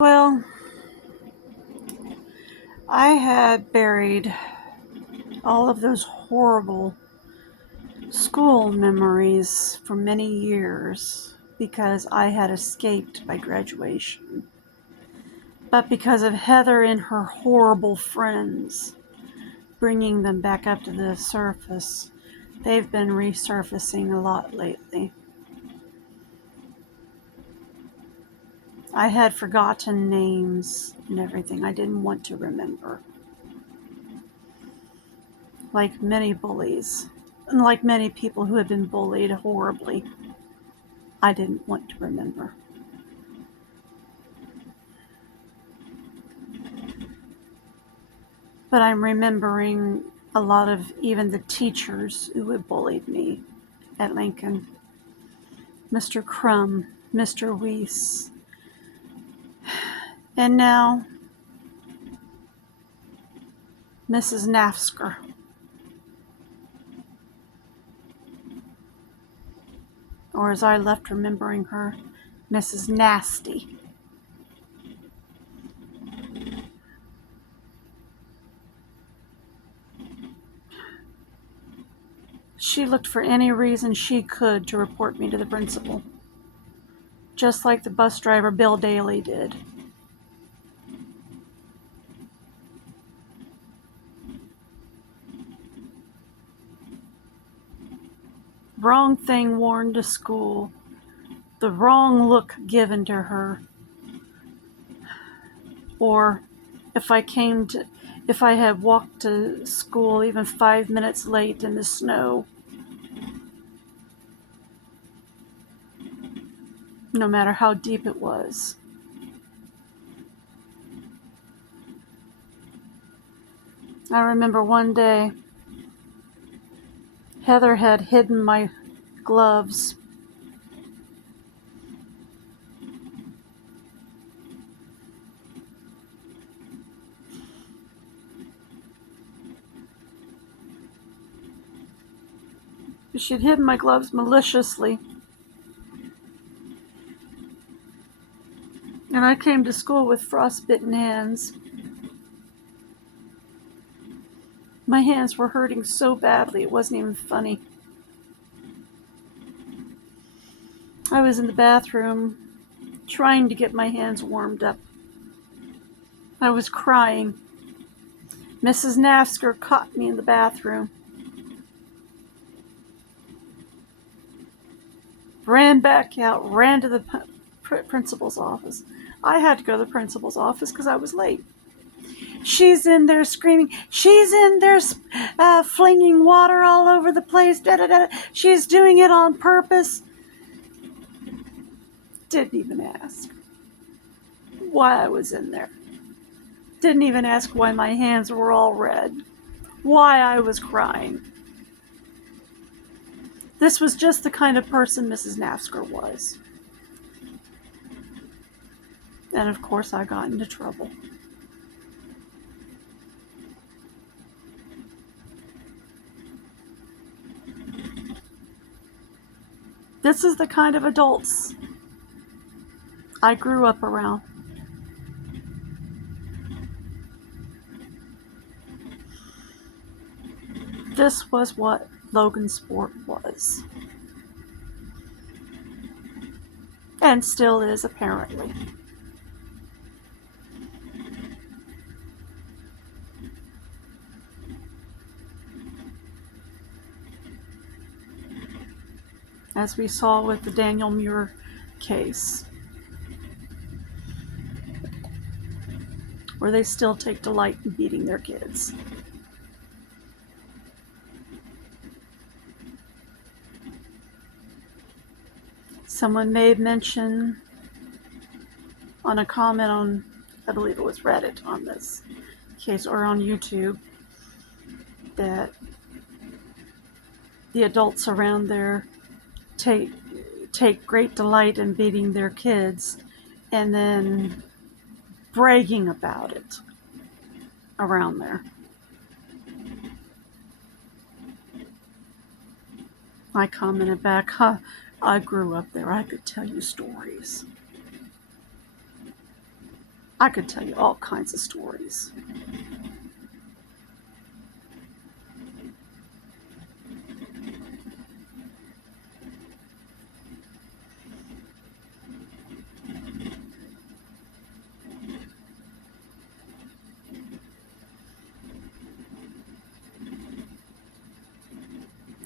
Well, I had buried all of those horrible school memories for many years because I had escaped by graduation. But because of Heather and her horrible friends bringing them back up to the surface, they've been resurfacing a lot lately. I had forgotten names and everything I didn't want to remember. Like many bullies, and like many people who have been bullied horribly, I didn't want to remember. But I'm remembering a lot of even the teachers who had bullied me at Lincoln. Mr. Crum, Mr. Weiss, and now Mrs. Nafsker. Or as I left remembering her, Mrs. Nasty. She looked for any reason she could to report me to the principal, just like the bus driver Bill Daly did. Wrong thing worn to school, the wrong look given to her, or if I had walked to school even 5 minutes late in the snow, no matter how deep it was. I remember one day, Heather had hidden my gloves. She'd hidden my gloves maliciously. And I came to school with frostbitten hands. My hands were hurting so badly it wasn't even funny. I was in the bathroom trying to get my hands warmed up. I was crying. Mrs. Nafsker caught me in the bathroom. Ran back out, ran to the principal's office. I had to go to the principal's office because I was late. She's in there screaming. She's in there flinging water all over the place. Da, da, da. She's doing it on purpose. Didn't even ask why I was in there. Didn't even ask why my hands were all red. Why I was crying. This was just the kind of person Mrs. Nafsker was. And of course I got into trouble. This is the kind of adults I grew up around. This was what Logansport was. And still is, apparently. As we saw with the Daniel Muir case, where they still take delight in beating their kids. Someone made mention on a comment on, I believe it was Reddit on this case, or on YouTube, that the adults around there take great delight in beating their kids and then bragging about it around there. I commented back, I grew up there. I could tell you stories. I could tell you all kinds of stories.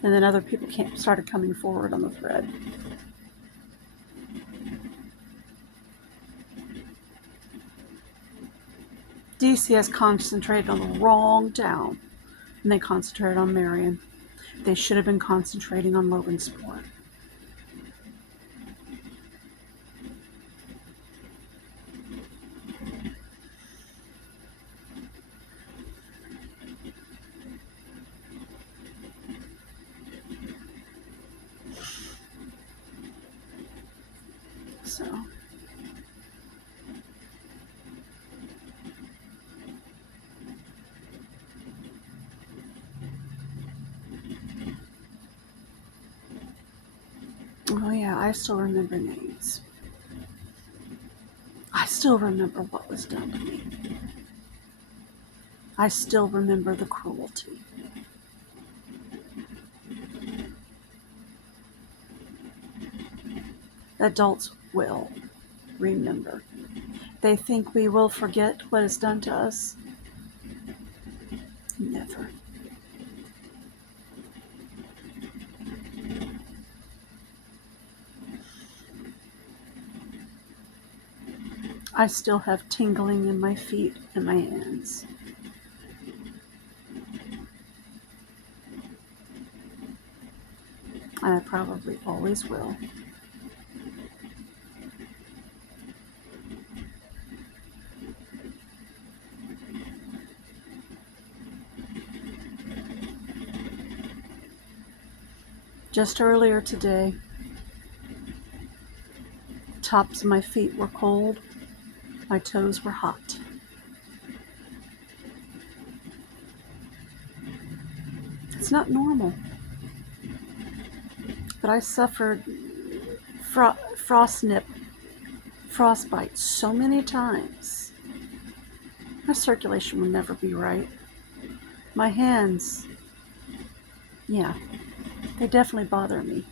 And then other people started coming forward on the thread. DCS concentrated on the wrong town, and they concentrated on Marion. They should have been concentrating on Logansport. So, oh yeah, I still remember names. I still remember what was done to me. I still remember the cruelty. Adults will remember. They think we will forget what is done to us. Never. I still have tingling in my feet and my hands. And I probably always will. Just earlier today, the tops of my feet were cold, my toes were hot. It's not normal. But I suffered frostbite so many times. My circulation will never be right. My hands, yeah, they definitely bother me.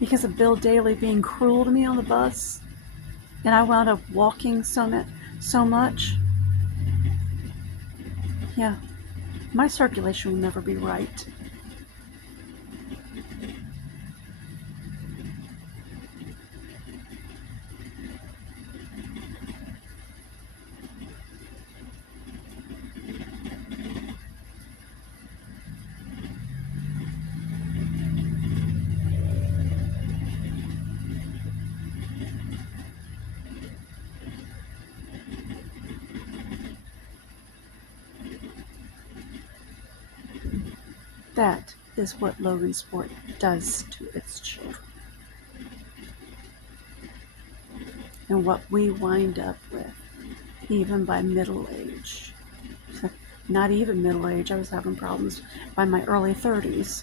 Because of Bill Daly being cruel to me on the bus, and I wound up walking so much. Yeah, my circulation will never be right. That is what Logansport does to its children. And what we wind up with, even by middle age. Not even middle age, I was having problems by my early 30s.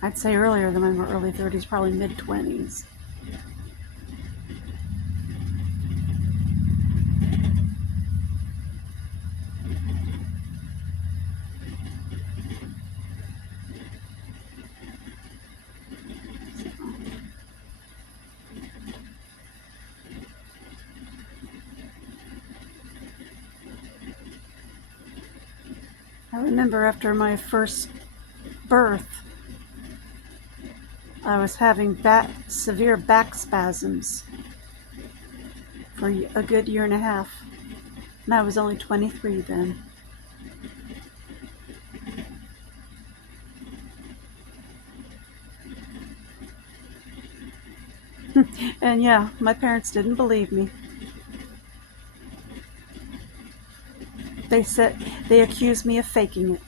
I'd say earlier than my early 30s, probably mid-20s. I remember after my first birth, I was having severe back spasms for a good year and a half, and I was only 23 then. And yeah, my parents didn't believe me. They accused me of faking it.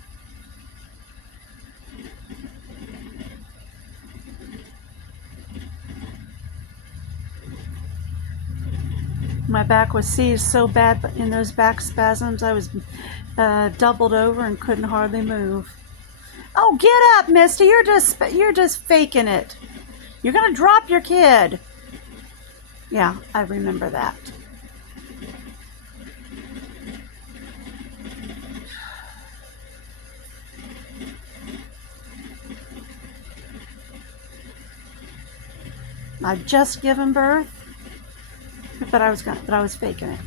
My back was seized so bad in those back spasms, I was doubled over and couldn't hardly move. Oh, get up, Misty! You're just faking it. You're gonna drop your kid. Yeah, I remember that. I'd just given birth, but I was faking it.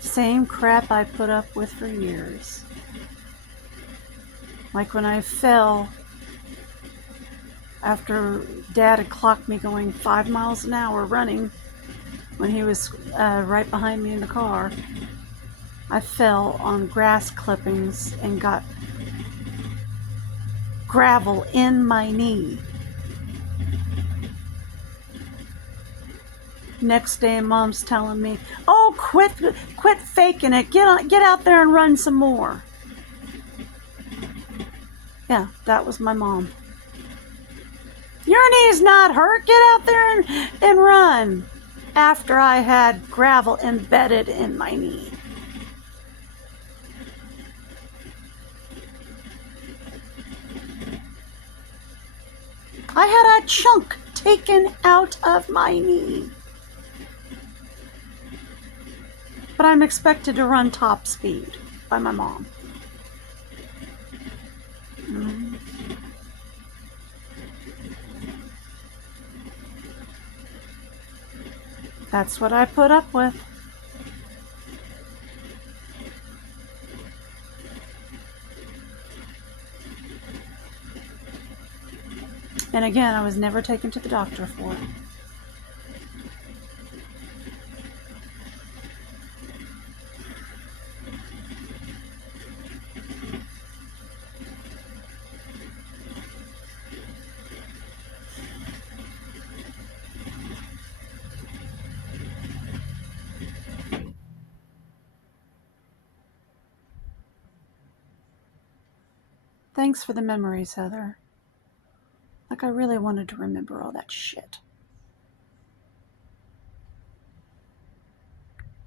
Same crap I put up with for years. Like when I fell after Dad had clocked me going 5 miles an hour running when he was right behind me in the car. I fell on grass clippings and got gravel in my knee. Next day, Mom's telling me, "Oh, quit faking it. Get out there and run some more." Yeah, that was my mom. Your knee's not hurt. Get out there and run. After I had gravel embedded in my knee. I had a chunk taken out of my knee. But I'm expected to run top speed by my mom. That's what I put up with. And again, I was never taken to the doctor for it. Thanks for the memories, Heather. Like I really wanted to remember all that shit.